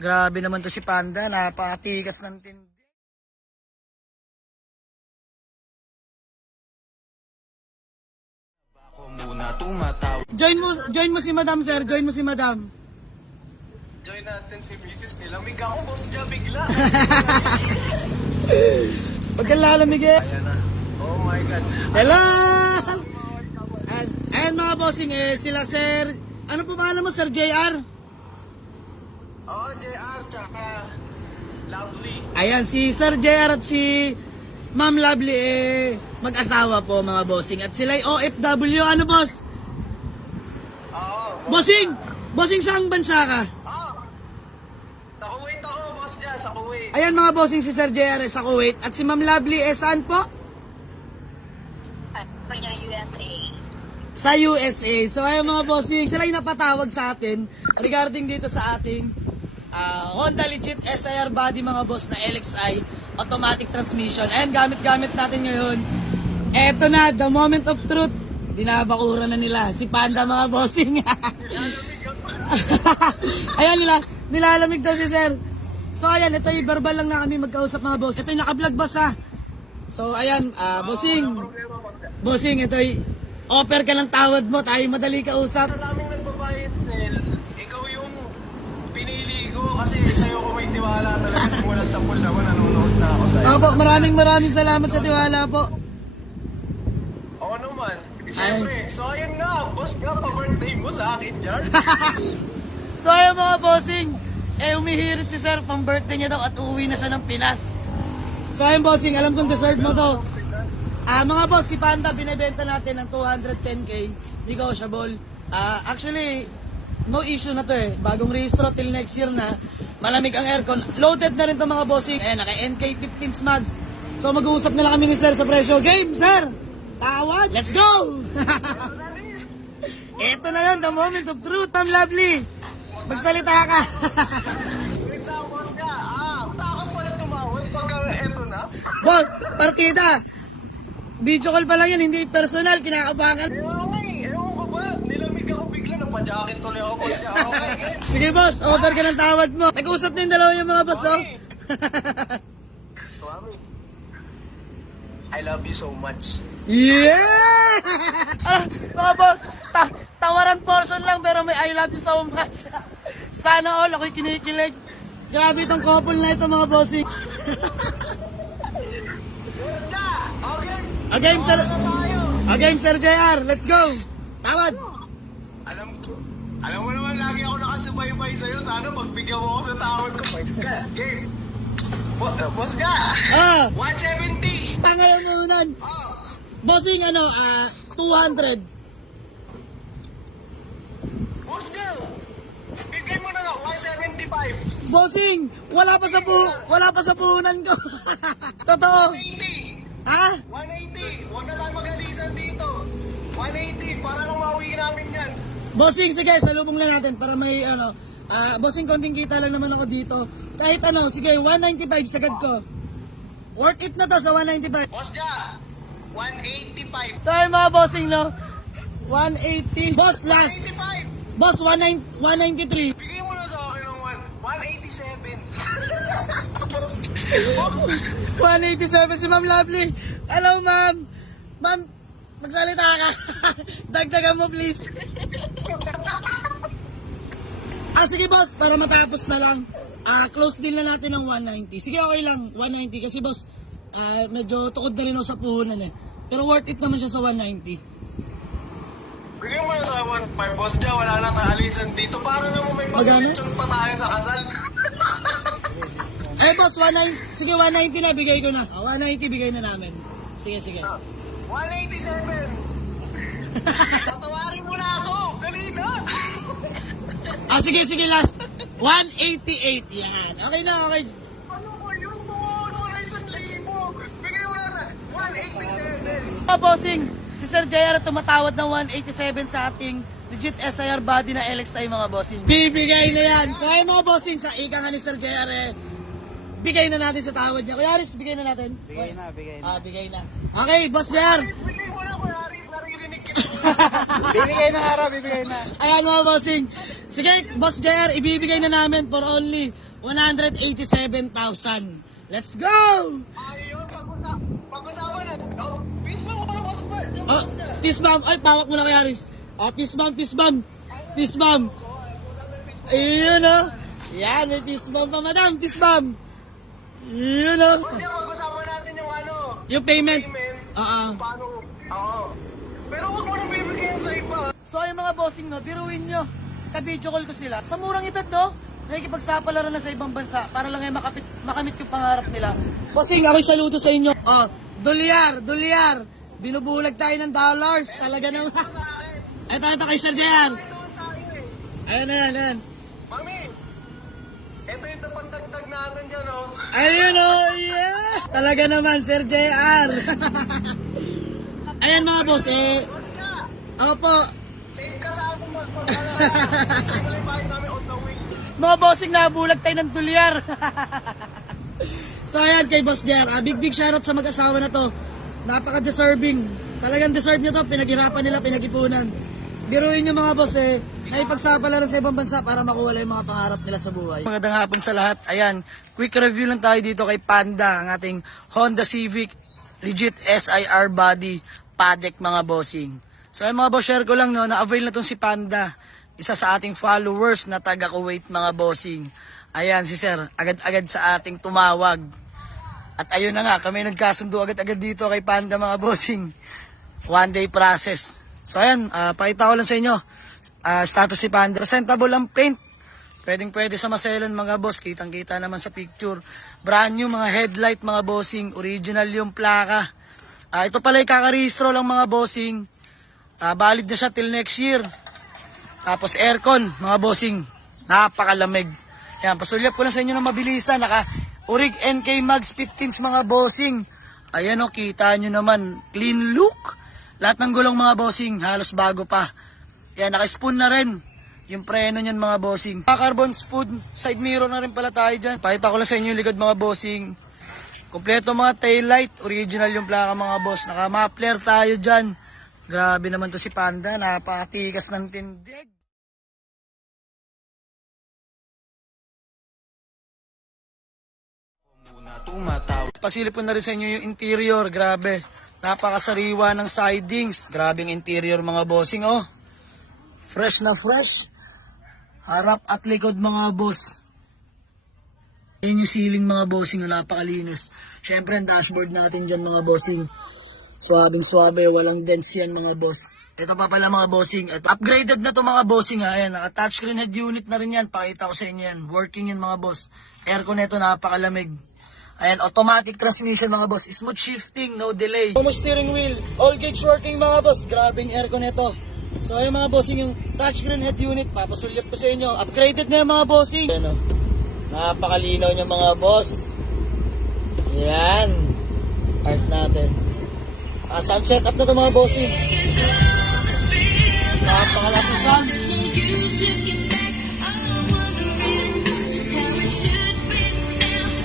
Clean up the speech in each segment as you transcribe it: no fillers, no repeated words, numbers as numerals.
Grabe naman to si Panda, napakatikas ng tindi. Join mo si Madam, sir. Join mo si Madam. Join natin si Mrs. Nilamig ako, boss niya bigla. Huwag kang lalamig eh. Ayan na. Oh my God. Hello! Ayan mga bossing sila sir. Ano po pangalan mo, Sir JR? Oh, JR, tsaka Lovely. Ayan, si Sir JR at si Ma'am Lovely mag-asawa po mga bossing. At sila OFW. Ano boss? Oo. Bossing! Bossing, saang bansa ka? Sa Kuwait ako, boss niya, sa Kuwait. Ayan mga bossing, si Sir JR sa Kuwait. At si Ma'am Lovely saan po? USA. Sa USA. So ayun mga bossing, sila yung napatawag sa atin regarding dito sa ating Honda Legit SIR body mga boss na LXI automatic transmission. Ayan, gamit-gamit natin ngayon. Eto na, the moment of truth. Dinabakura na nila si Panda mga bossing. Ayan nilalamig daw si sir. So ayan, ito yung verbal lang na kami magkausap mga boss. Ito yung naka-vlog boss ha. So ayan, bossing, ito yung offer ka ng tawad mo, tayo madali kausap. Sa naming nagbabayad, Snell, ikaw yung pinili ko kasi sa'yo ko may tiwala talaga. Simulat sa pool naman, nanonood na ako sa'yo. Opo, maraming salamat sa tiwala po. Oo naman. Siyempre, so ayan nga, boss nga, pa-birthday mo sa akin yan. So ayun mga bossing, umihirit si sir, pang birthday niya daw at uuwi na siya ng Pinas. So ayun bossing, alam kong deserve mo to. Mga boss, si Panda binibenta natin ng 210k, negotiable. Actually, no issue na to bagong rehistro till next year na, malamig ang aircon. Loaded na rin to mga bossing, naka NK15 Smags. So mag-uusap na lang kami ni sir sa presyo. Game sir! Tawad! Let's go! Ito na yun, the moment of truth, Ma'am Lovely. Magsalita ka. Wait lang, boss nga. Takot pala tumawag pagka eto na. Boss, partida. Video call pa lang yan, hindi personal, kinakabahan. Ewan ko ba? Nilamig ako bigla, napajacket tuloy ako. Okay. Sige boss, offer ka ng tawad mo. Nag-uusap na yung dalawa yung mga boss, oh. Mami, I love you so much. Yeah! Mga boss, tawaran portion lang pero may I love you so much. Sana all, ako'y kinikilig. Grabe itong couple na ito mga bossing. Again, sir. Again, Sir JR. Let's go. Tawad. Alam mo naman, lagi ako nakasubaybay sa'yo. Sana pagbigyan mo ako sa tawad ko. Game. Boss ka. 170. Pangalan mo nun. Bossing, 200. Boss ka. Bigay mo na lang, 175. Bossing, wala pa sa puhunan ko. Totoo. 180. Ha? 180. Huwag na lang magalisan dito. 180. Para lang mauwi namin yan. Bossing, sige, salubong na natin para may bossing, konting kita lang naman ako dito. Kahit sige, 195 sagad ko. Worth it na to sa 195. Boss ka. 185. So ayun mga bossing, no? 180. Boss, last. 185. Boss, 193. Bigay mo na sa akin ng 187. 187 si Ma'am Lovely. Hello, ma'am. Ma'am, magsalita ka. Dagdagan mo, please. Sige, boss, para matapos na lang. Close deal na natin ng 190. Sige, okay lang, 190. Kasi, boss, medyo tukod na rin ako sa puhunan Pero worth it naman siya sa 190. Bigyan mo na sa 1.5, boss dyan. Wala nang kaalisan dito. Para naman may pag-election pa tayo sa kasal. Boss, 190. Sige, 190 na, bigay ko na. 190, bigay na namin. Sige. 187. Tatawarin mo na ako. Kanina. Sige, last. 188. Yan. Okay na, okay. Ano ko yun, boss? Wala 1,000. Bigyan mo na sa 187. Bossing, si Sir JR tumatawad ng 187 sa ating legit SIR body na LXI mga bossing. Bibigay na yan. So ay mga bossing, sa ika nga ni Sir JR bigay na natin sa tawad niya. Kuya Aris, bigay na natin. Bigay na. Bigay na. Okay, Boss JR. Bigay mo na, Kuya Aris. Naririnig kita. Bibigay na. Ayan mga bossing. Sige, Boss JR, ibibigay na namin for only 187,000. Let's go! Ayun, pag-usapan na. Oh, peace bump mo, boss ba? Oh, fist bump. Ay, pawak mo na kay Aris. Oh, fist bump, fist bump. Fist bump. Ayun, oh. Yan, may fist bump pa, madam. Fist bump. Ayun, oh. Boss, pag-usapan natin yung ano. Yung payment. Oo. Paano? Oo. Pero huwag mo nang bibigyan sa iba. So, yung mga bossing, no, biruin nyo. Ka-video call ko sila. Sa murang edad, no? Nakikipagsapalaran na sa ibang bansa para lang ay makamit yung pangarap nila. Bossing, ako'y saludo sa inyo. Oh, dolyar. Binubulag tayo ng dollars. Talaga naman. Ito kay Sir Jayan. Ayan. Mami, ito yung tapantagtag natin dyan, oh. Ayun, oh, yeah. Talaga naman, Sir JR. Ayan mga boss, eh. Boss nga, Opo. save ka sa akin, boss. Bahay namin on the way. Mga bossing, nabulag tayo ng dolyar. So ayan kay Boss Jer, big shoutout sa mag-asawa na to. Napaka-deserving. Talagang deserve nyo to, pinaghirapan nila, pinag-ipunan. Biruin nyo mga boss nakipagsapalaran sa ibang bansa para makuha lang yung mga pangarap nila sa buhay. Magandang hapon sa lahat. Ayan, quick review lang tayo dito kay Panda, ang ating Honda Civic legit SIR body paddock mga bossing. So ay mga boss, share ko lang no, na-avail na tong si Panda. Isa sa ating followers na taga Kuwait mga bossing. Ayan si Sir, agad-agad sa ating tumawag. At ayun na nga, kami nagkasundo agad-agad dito kay Panda mga bossing. One day process. So ayan, pakita ko lang sa inyo. Status si Panda. Presentable ang paint. Pwede sa maselan mga boss. Kitang-kita naman sa picture. Brand new mga headlight mga bossing. Original yung plaka. Ito pala yung kakarehistro lang mga bossing. Valid na siya till next year. Tapos aircon, mga bossing, napakalamig. Yan, pasulyap ko lang sa inyo ng mabilisan. Naka-Urig NK Mags 15s mga bossing. Ayan o, kita nyo naman, clean look. Lahat ng gulong mga bossing, halos bago pa. Yan, naka-spoon na rin yung preno nyan mga bossing. Carbon spoon, side mirror na rin pala tayo dyan. Pakita ko lang sa inyo yung likod mga bossing. Kompleto mga taillight, original yung plaka mga boss. Naka-muffler tayo dyan. Grabe naman to si Panda, napakatikas ng tindig. Pasilip ko na rin sa inyo yung interior, grabe. Napakasariwa ng sidings. Grabe yung interior mga bossing, oh. Fresh na fresh. Harap at likod mga boss. Ayan yung ceiling mga bossing, napakalinis. Syempre ang dashboard natin dyan mga bossing. Swabing-swabe, walang dents yan mga boss. Ito pa pala mga bossing. Upgraded na to mga bossing ha. Ayan, naka-touchscreen head unit na rin yan. Pakita ko sa inyo yan. Working yan mga boss. Aircon nito napakalamig. Ayan, automatic transmission mga boss. Smooth shifting, no delay. Como steering wheel. All gauge working mga boss. Grabe yung aircon nito. So ayan mga bossing, yung touchscreen head unit. Papasulyap ko sa inyo. Upgraded na yung mga bossing. Ayan o. Napakalinaw niya mga boss. Ayan. Part natin. Sound setup na ito mga bossing. Napakalakas ng sound.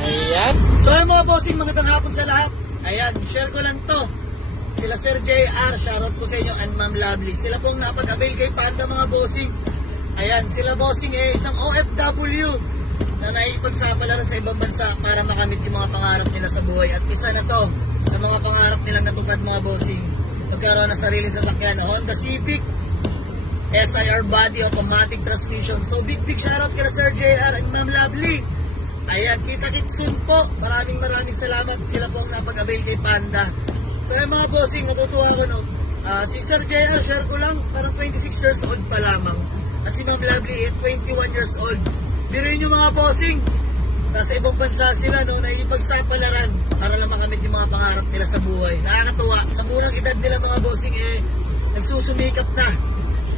Ayan. So ayun mga bossing, magandang hapon sa lahat. Ayan, share ko lang to. Sila Sir JR, shoutout po sa inyo, and Ma'am Lovely. Sila pong napag-avail kay Panda mga bossing. Ayan, sila bossing isang OFW na naipagsapalaran sa ibang bansa para makamit yung mga pangarap nila sa buhay. At isa na to sa mga pangarap nilang natupad mga bossing. Magkaroon ng sariling sasakyan, Honda Civic SIR body, automatic transmission. So big shoutout kila Sir JR and Ma'am Lovely. Ayan, kita-kits soon po. Maraming salamat. Sila po ang napag-avail kay Panda. So yung mga bossing, natutuwa ko no. Si Sir JR, share ko lang, parang 26 years old pa lamang. At si Ma'am Lovely, 21 years old. Biruin yung mga bossing. Nasa ibang bansa sila, no, naipagsapalaran para lang makamit yung mga pangarap nila sa buhay. Nakakatuwa. Sa murang edad nila mga bossing, nagsusumikap na.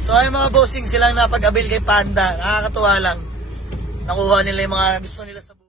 So yung mga bossing, silang napag-avail kay Panda. Nakakatuwa lang. Nakuha nila yung mga gusto nila sa buhay.